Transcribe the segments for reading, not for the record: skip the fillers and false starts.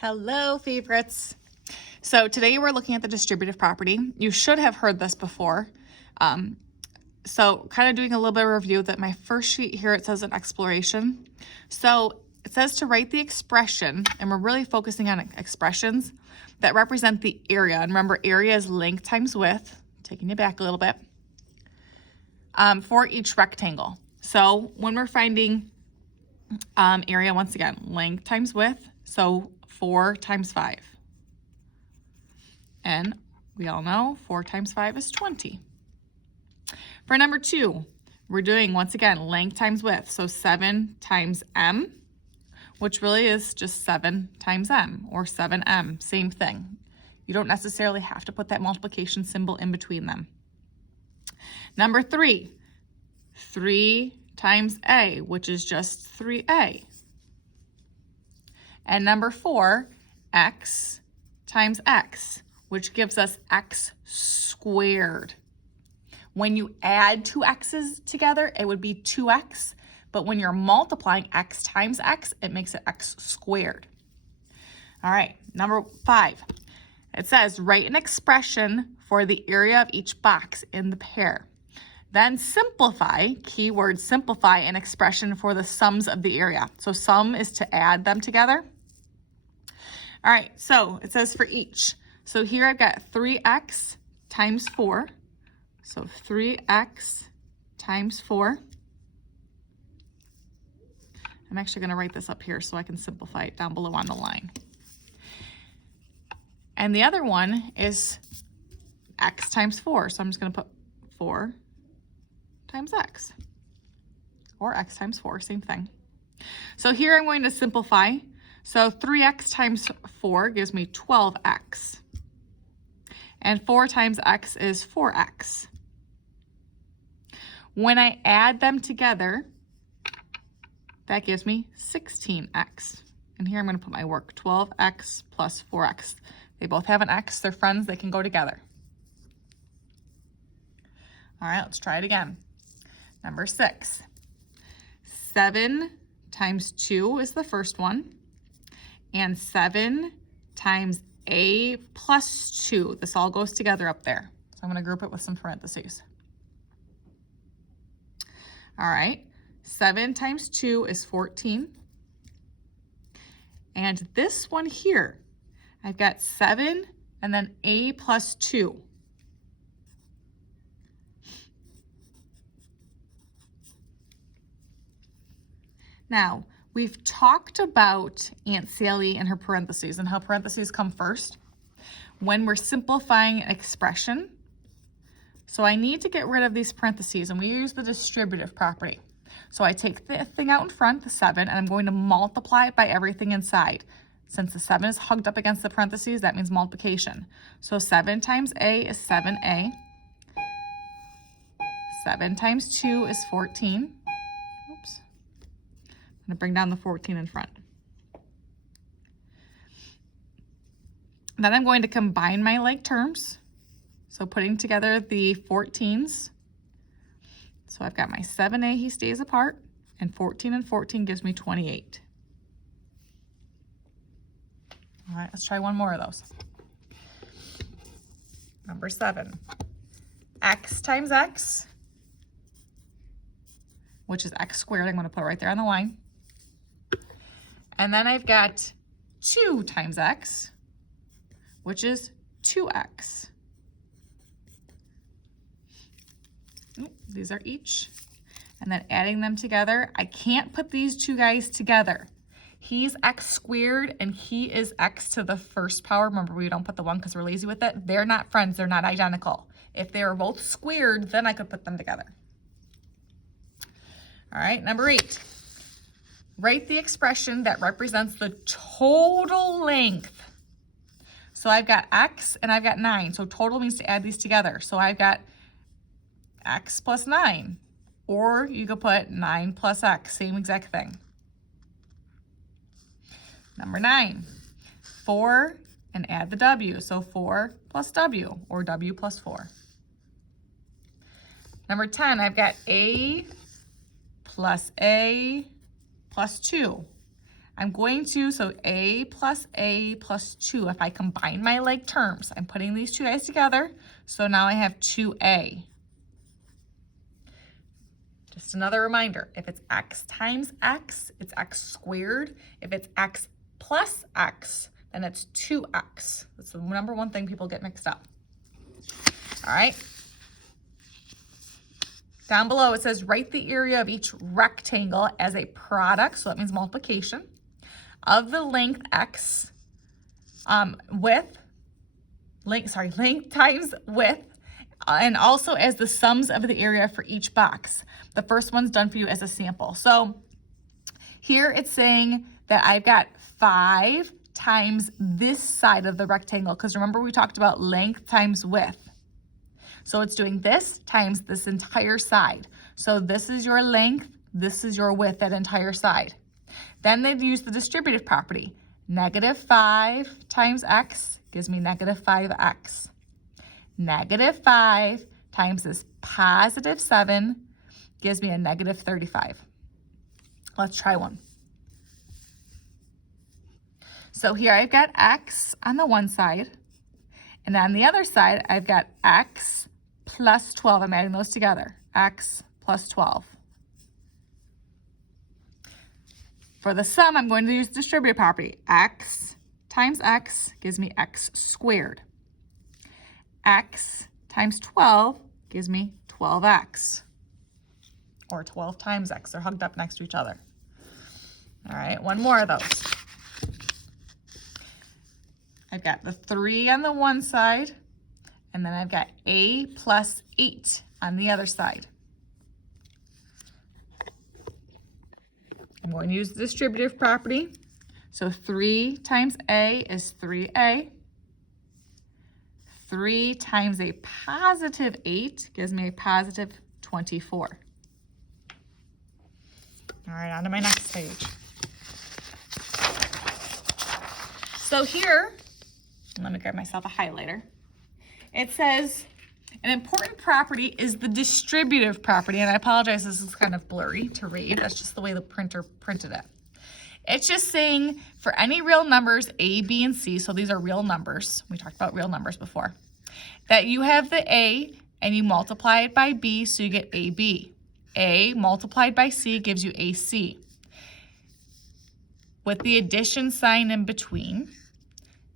Hello, favorites. So today we're looking at the distributive property. You should have heard this before. So kind of doing a little bit of review that my first sheet here, it says an exploration. So it says to write the expression, and we're really focusing on expressions that represent the area. And remember, area is length times width, taking you back a little bit, for each rectangle. So when we're finding area, once again, length times width, so 4 times 5. And we all know 4 times 5 is 20. For number 2, we're doing, once again, length times width, so 7 times m, which really is just 7 times m, or 7m, same thing. You don't necessarily have to put that multiplication symbol in between them. Number 3, 3 times a, which is just 3a. And number 4, x times x, which gives us x squared. When you add two x's together, it would be 2x, but when you're multiplying x times x, it makes it x squared. All right, number 5. It says, write an expression for the area of each box in the pair. Then simplify, keyword simplify, an expression for the sums of the area. So sum is to add them together. All right, so it says for each. So here I've got 3x times 4. So 3x times 4. I'm actually going to write this up here so I can simplify it down below on the line. And the other one is x times 4. So I'm just going to put 4 times x, or x times 4, same thing. So here I'm going to simplify. So 3x times 4 gives me 12x. And 4 times x is 4x. When I add them together, that gives me 16x. And here I'm going to put my work, 12x plus 4x. They both have an x, they're friends, they can go together. All right, let's try it again. Number 6. 7 times 2 is the first one. And 7 times a plus 2. This all goes together up there. So I'm going to group it with some parentheses. All right, 7 times 2 is 14. And this one here, I've got 7 and then a plus 2. Now, we've talked about Aunt Sally and her parentheses and how parentheses come first when we're simplifying an expression. So I need to get rid of these parentheses, and we use the distributive property. So I take the thing out in front, the 7, and I'm going to multiply it by everything inside. Since the 7 is hugged up against the parentheses, that means multiplication. So 7 times a is 7a. 7 times 2 is 14. Oops. I'm going to bring down the 14 in front. Then I'm going to combine my like terms. So putting together the 14s. So I've got my 7a, he stays apart, and 14 and 14 gives me 28. All right, let's try one more of those. Number 7, x times x, which is x squared. I'm going to put it right there on the line. And then I've got 2 times x, which is 2x. These are each. And then adding them together, I can't put these two guys together. He's x squared and he is x to the first power. Remember, we don't put the 1 because we're lazy with it. They're not friends, they're not identical. If they were both squared, then I could put them together. All right, number 8. Write the expression that represents the total length. So I've got x and I've got 9. So total means to add these together. So I've got x plus 9. Or you could put 9 plus x, same exact thing. Number 9, 4 and add the w. So 4 plus w, or w plus 4. Number 10, I've got a plus 2. I'm going to, so a plus 2, if I combine my like terms, I'm putting these two guys together, so now I have 2a. Just another reminder, if it's x times x, it's x squared. If it's x plus x, then it's 2x. That's the number one thing people get mixed up. All right. Down below it says write the area of each rectangle as a product, so that means multiplication, of the length x length times width, and also as the sums of the area for each box. The first one's done for you as a sample. So here it's saying that I've got 5 times this side of the rectangle, because remember we talked about length times width. So it's doing this times this entire side. So this is your length, this is your width, that entire side. Then they've used the distributive property. -5 times x gives me -5x. -5 times this +7 gives me a -35. Let's try one. So here I've got x on the one side, and on the other side, I've got x plus 12. I'm adding those together. X plus 12. For the sum, I'm going to use distributive property. X times x gives me x squared. X times 12 gives me 12x. Or 12 times x. They're hugged up next to each other. All right, one more of those. I've got the 3 on the one side, and then I've got a plus 8 on the other side. I'm going to use the distributive property. So 3 times a is 3a. 3 times a positive 8 gives me a positive 24. All right, on to my next page. So here, let me grab myself a highlighter. It says an important property is the distributive property, and I apologize, this is kind of blurry to read. That's just the way the printer printed it. It's just saying for any real numbers, A, B, and C, so these are real numbers. We talked about real numbers before. That you have the A and you multiply it by B, so you get AB. A multiplied by C gives you AC. With the addition sign in between.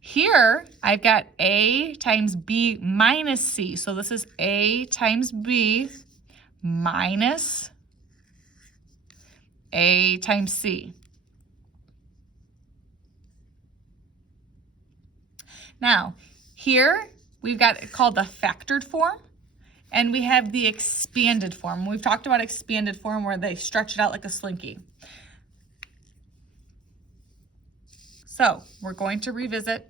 Here, I've got A times B minus C. So this is A times B minus A times C. Now, here we've got it called the factored form, and we have the expanded form. We've talked about expanded form where they stretch it out like a slinky. So we're going to revisit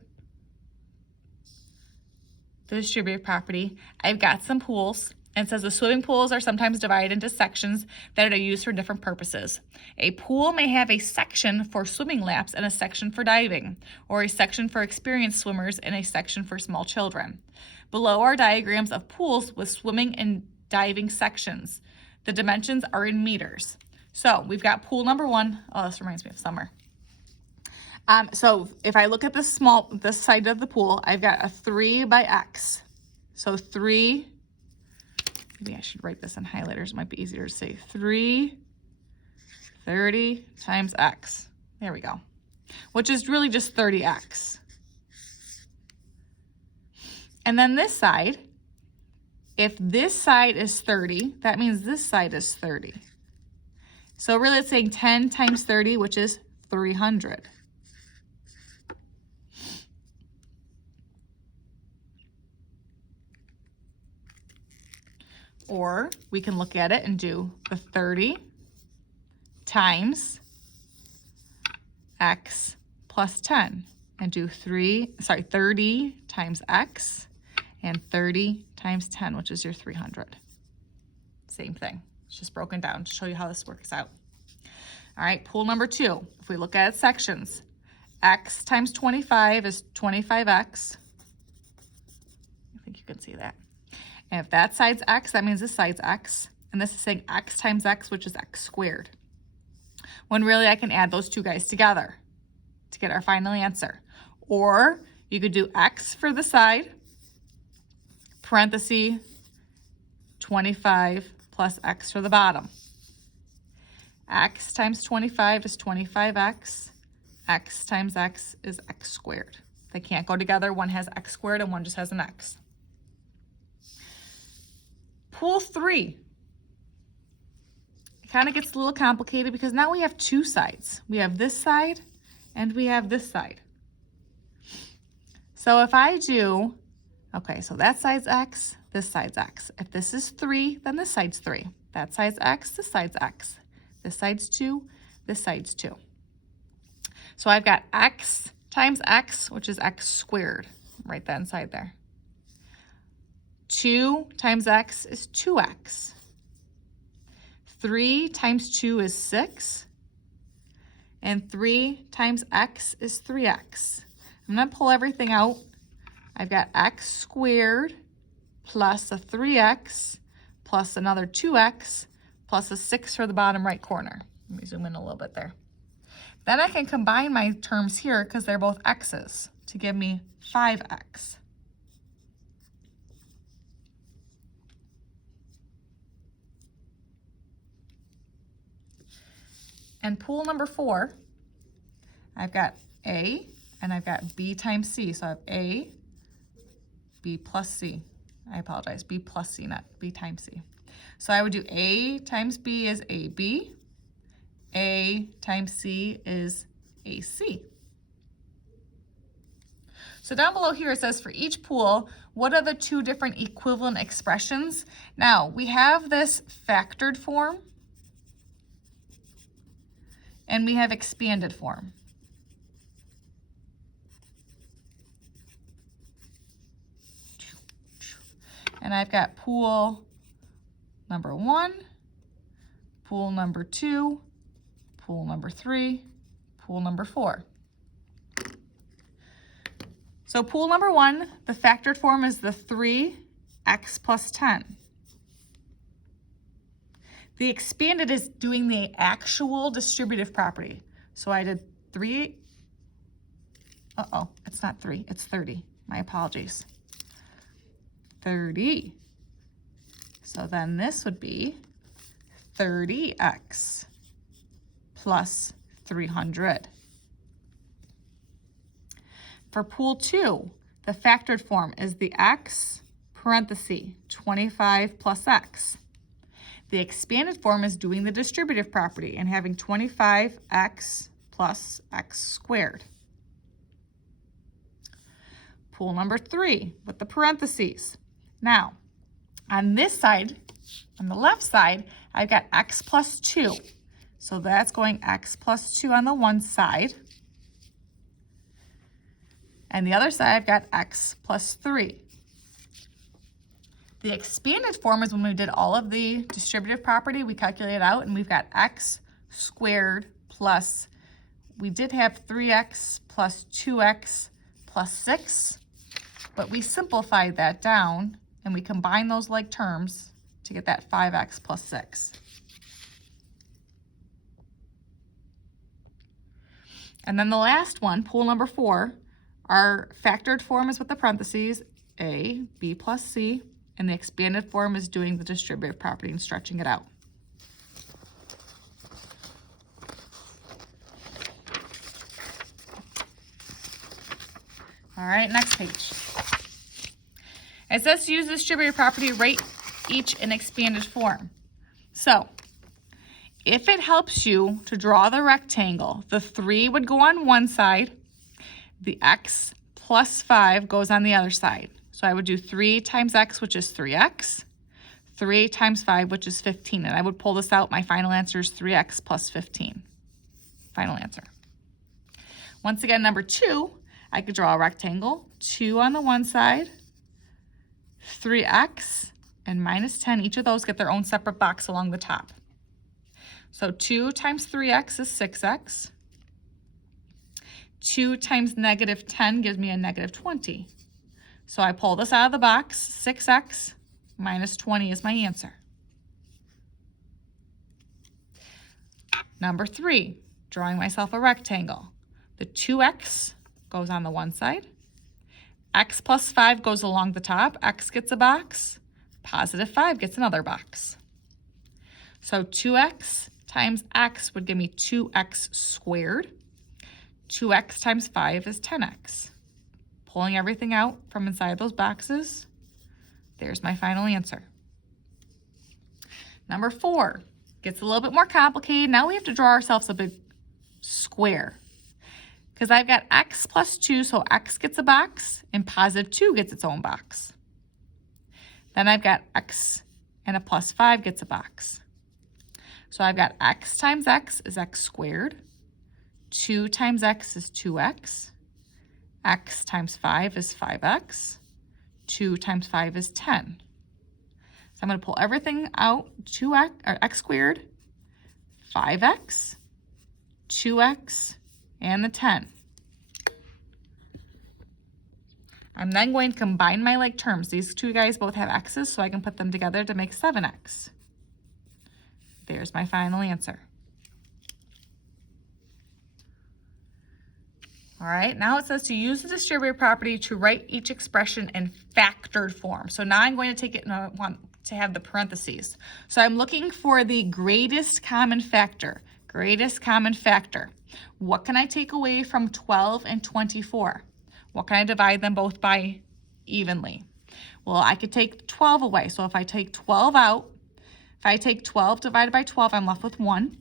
the distributive property. I've got some pools, and it says the swimming pools are sometimes divided into sections that are used for different purposes. A pool may have a section for swimming laps and a section for diving, or a section for experienced swimmers and a section for small children. Below are diagrams of pools with swimming and diving sections. The dimensions are in meters. So we've got pool number 1. Oh, this reminds me of summer. So if I look at this side of the pool, I've got a 3 by x. So 3, maybe I should write this in highlighters. It might be easier to say 330 times x. There we go. Which is really just 30x. And then this side, if this side is 30, that means this side is 30. So really it's saying 10 times 30, which is 300. Or we can look at it and do the 30 times x plus 10 and do 30 times x and 30 times 10, which is your 300. Same thing. It's just broken down to show you how this works out. All right, pool number 2. If we look at sections, x times 25 is 25x. I think you can see that. And if that side's x, that means this side's x. And this is saying x times x, which is x squared. When really I can add those two guys together. get our final answer. Or you could do x for the side, parenthesis, 25 plus x for the bottom. X times 25 is 25x. X times x is x squared. They can't go together. One has x squared and one just has an x. Pool 3. It kind of gets a little complicated because now we have two sides. We have this side and we have this side. So if I do, okay, so that side's x, this side's x. If this is 3, then this side's 3. That side's x, this side's x. This side's 2, this side's 2. So I've got x times x, which is x squared. Write that inside there. 2 times x is 2x. 3 times 2 is 6. And 3 times x is 3x. I'm going to pull everything out. I've got x squared plus a 3x plus another 2x plus a 6 for the bottom right corner. Let me zoom in a little bit there. Then I can combine my terms here because they're both x's to give me 5x. And pool number 4, I've got a and I've got b times c. So I have a, b plus c. I apologize, b plus c, not b times c. So I would do a times b is ab. A times c is ac. So down below here it says for each pool, what are the two different equivalent expressions? Now we have this factored form and we have expanded form. And I've got pool number 1, pool number 2, pool number 3, pool number 4. So pool number 1, the factored form is the 3x plus 10. The expanded is doing the actual distributive property. So I did 3, it's not 3, it's 30. My apologies. 30. So then this would be 30x plus 300. For pool 2, the factored form is the x parenthesis 25 plus x. The expanded form is doing the distributive property and having 25x plus x squared. Pool number 3 with the parentheses. Now, on this side, on the left side, I've got x plus 2. So that's going x plus 2 on the one side. And the other side, I've got x plus 3. The expanded form is when we did all of the distributive property, we calculated out, and we've got x squared plus, we did have 3x plus 2x plus 6, but we simplified that down, and we combined those like terms to get that 5x plus 6. And then the last one, pool number 4, our factored form is with the parentheses, a, b plus c, and the expanded form is doing the distributive property and stretching it out. All right, next page. It says to use the distributive property, write each in expanded form. So, if it helps you to draw the rectangle, the 3 would go on one side, the x plus 5 goes on the other side. So I would do 3 times x, which is 3x, 3 times 5, which is 15. And I would pull this out. My final answer is 3x plus 15. Final answer. Once again, number 2, I could draw a rectangle. 2 on the one side, 3x, and minus 10. Each of those get their own separate box along the top. So 2 times 3x is 6x. 2 times negative 10 gives me a negative 20. So I pull this out of the box, 6x minus 20 is my answer. Number 3, drawing myself a rectangle. The 2x goes on the one side. X plus 5 goes along the top. X gets a box. Positive 5 gets another box. So 2x times x would give me 2x squared. 2x times 5 is 10x. Pulling everything out from inside those boxes, there's my final answer. Number 4 gets a little bit more complicated. Now we have to draw ourselves a big square. Because I've got x plus 2, so x gets a box, and positive 2 gets its own box. Then I've got x and a plus 5 gets a box. So I've got x times x is x squared. 2 times x is 2x. X times 5 is 5x. 2 times 5 is 10. So I'm going to pull everything out. 2x, or x squared, 5x, 2x, and the 10. I'm then going to combine my like terms. These two guys both have x's, so I can put them together to make 7x. There's my final answer. All right, now it says to use the distributive property to write each expression in factored form. So now I'm going to take it and I want to have the parentheses. So I'm looking for the greatest common factor. Greatest common factor. What can I take away from 12 and 24? What can I divide them both by evenly? Well, I could take 12 away. So if I take 12 out, if I take 12 divided by 12, I'm left with 1.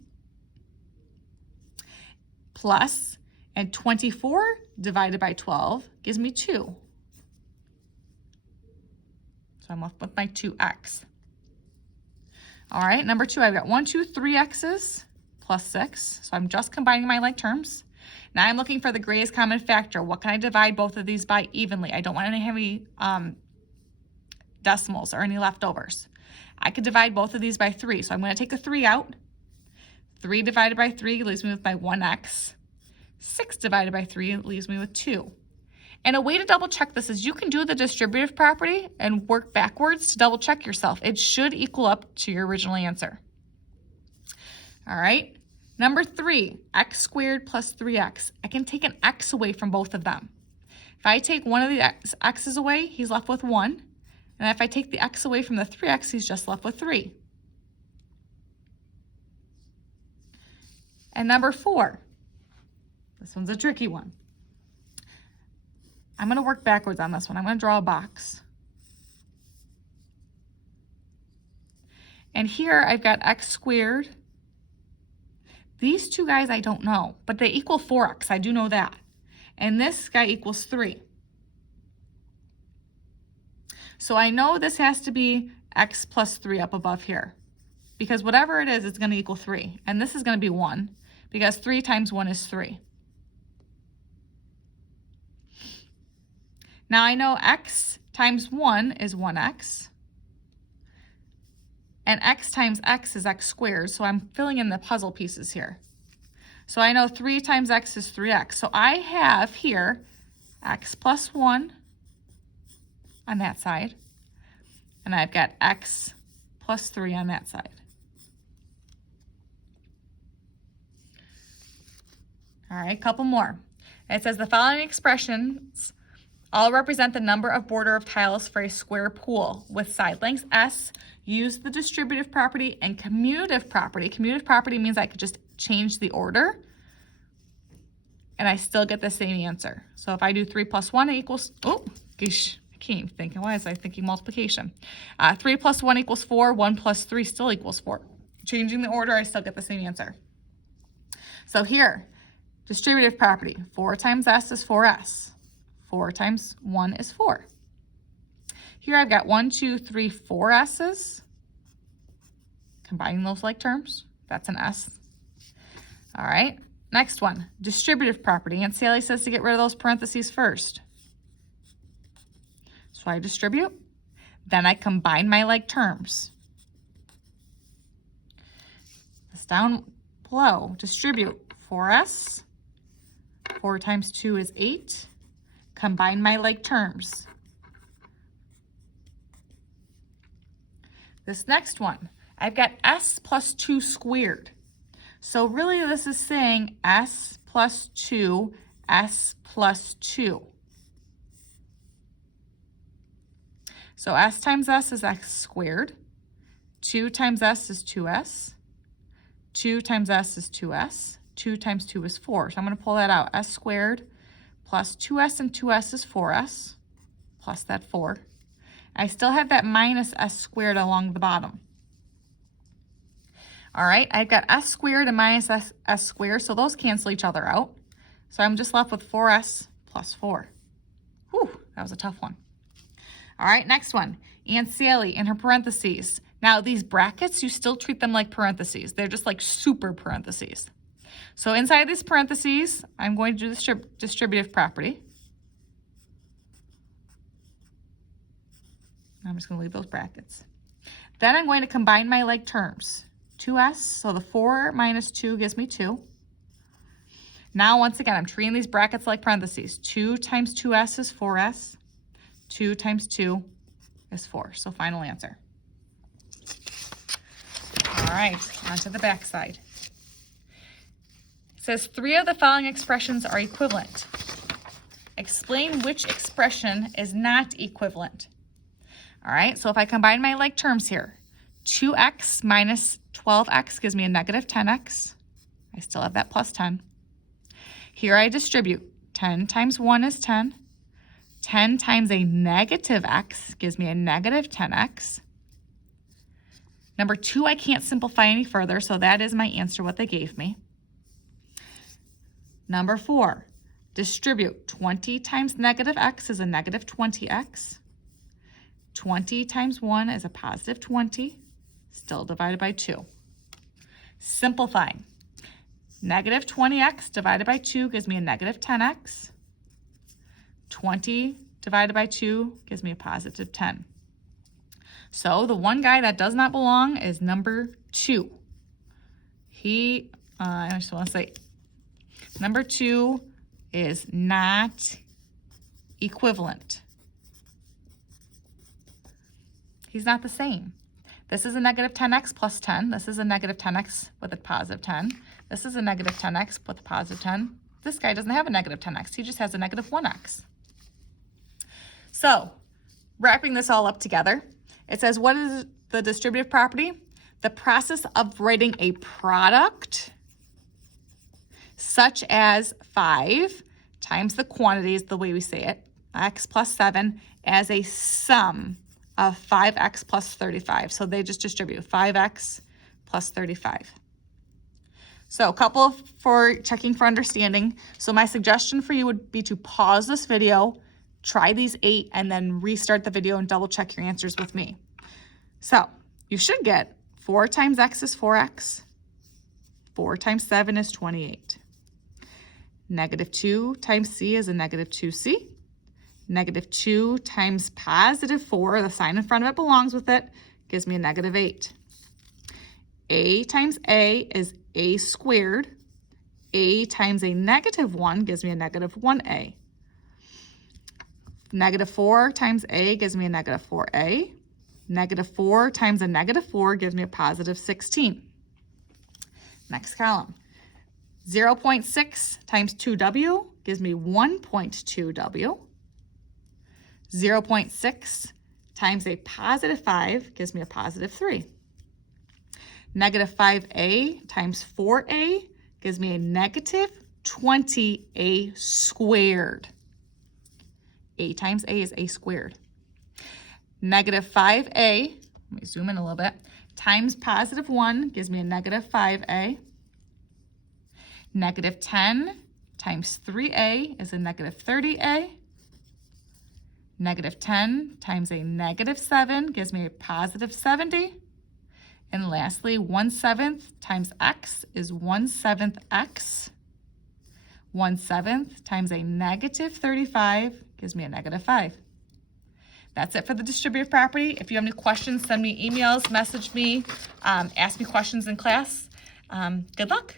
Plus, and 24 divided by 12 gives me 2. So I'm left with my 2x. All right, number 2, I've got 1, 2, 3 x's plus 6. So I'm just combining my like terms. Now I'm looking for the greatest common factor. What can I divide both of these by evenly? I don't want any heavy decimals or any leftovers. I could divide both of these by 3. So I'm going to take the 3 out. 3 divided by 3 leaves me with my 1x. 6 divided by 3 leaves me with 2. And a way to double check this is you can do the distributive property and work backwards to double check yourself. It should equal up to your original answer. All right. Number 3, x squared plus 3x. I can take an x away from both of them. If I take one of the x's away, he's left with 1. And if I take the x away from the 3x, he's just left with 3. And number 4, this one's a tricky one. I'm going to work backwards on this one. I'm going to draw a box. And here I've got x squared. These two guys I don't know, but they equal 4x. I do know that. And this guy equals 3. So I know this has to be x plus 3 up above here. Because whatever it is, it's going to equal 3. And this is going to be 1, because 3 times 1 is 3. Now I know x times 1 is 1x. And x times x is x squared, so I'm filling in the puzzle pieces here. So I know 3 times x is 3x. So I have here x plus 1 on that side, and I've got x plus 3 on that side. All right, a couple more. It says the following expressions all represent the number of border of tiles for a square pool with side lengths S. Use the distributive property and commutative property. Commutative property means I could just change the order and I still get the same answer. So if I do 3 plus 1 equals, oh, gosh, I can't even think. Why was I thinking multiplication? 3 plus 1 equals 4. 1 plus 3 still equals 4. Changing the order, I still get the same answer. So here, distributive property, 4 times S is 4S. 4 times 1 is 4. Here I've got 1, 2, 3, 4 S's. Combining those like terms, that's an S. All right, next one, distributive property. And Sally says to get rid of those parentheses first. So I distribute, then I combine my like terms. This down below, distribute 4S. 4 times 2 is 8. Combine my like terms. This next one, I've got S plus 2 squared. So really this is saying S plus 2 s plus 2. So s times s is x squared. 2 times s is 2s. 2 times s is 2s. 2 times 2 is 4. So I'm going to pull that out. S squared plus 2s and 2s is 4s, plus that 4. I still have that minus s squared along the bottom. All right, I've got s squared and minus s squared, so those cancel each other out. So I'm just left with 4s plus 4. Whew, that was a tough one. All right, next one. Aunt Sally in her parentheses. Now, these brackets, you still treat them like parentheses. They're just like super parentheses. So inside these parentheses, I'm going to do the distributive property. I'm just going to leave those brackets. Then I'm going to combine my like terms. 2s, so the 4 minus 2 gives me 2. Now, once again, I'm treating these brackets like parentheses. 2 times 2s is 4s. 2 times 2 is 4. So final answer. All right, on to the back side. It says 3 of the following expressions are equivalent. Explain which expression is not equivalent. All right, so if I combine my like terms here, 2x minus 12x gives me a negative 10x. I still have that plus 10. Here I distribute. 10 times 1 is 10. 10 times a negative x gives me a negative 10x. Number 2, I can't simplify any further, so that is my answer, what they gave me. Number 4, distribute. 20 times negative x is a negative 20x. 20 times 1 is a positive 20, still divided by 2. Simplifying. Negative 20x divided by 2 gives me a negative 10x. 20 divided by 2 gives me a positive 10. So the one guy that does not belong is number 2. I just want to say, number 2 is not equivalent. He's not the same. This is a negative 10x plus 10. This is a negative 10x with a positive 10. This is a negative 10x with a positive 10. This guy doesn't have a negative 10x. He just has a negative 1x. So, wrapping this all up together, it says, what is the distributive property? The process of writing a product, such as 5 times the quantity is the way we say it, x plus 7, as a sum of 5x plus 35. So they just distribute 5x plus 35. So a couple for checking for understanding. So my suggestion for you would be to pause this video, try these 8, and then restart the video and double check your answers with me. So you should get 4 times x is 4x. 4 times 7 is 28. Negative 2 times c is a negative 2c. Negative 2 times positive 4, the sign in front of it belongs with it, gives me a negative 8. A times a is a squared. A times a negative 1 gives me a negative 1a. Negative 4 times a gives me a negative 4a. Negative 4 times a negative 4 gives me a positive 16. Next column. 0.6 times 2w gives me 1.2w. 0.6 times a positive 5 gives me a positive 3. Negative 5a times 4a gives me a negative 20a squared. A times a is a squared. Negative 5a, let me zoom in a little bit, times positive 1 gives me a negative 5a. Negative 10 times 3a is a negative 30a. Negative 10 times a negative 7 gives me a positive 70. And lastly, 1/7 times x is 1/7 x. 1/7 times a negative 35 gives me a negative 5. That's it for the distributive property. If you have any questions, send me emails, message me, ask me questions in class. Good luck.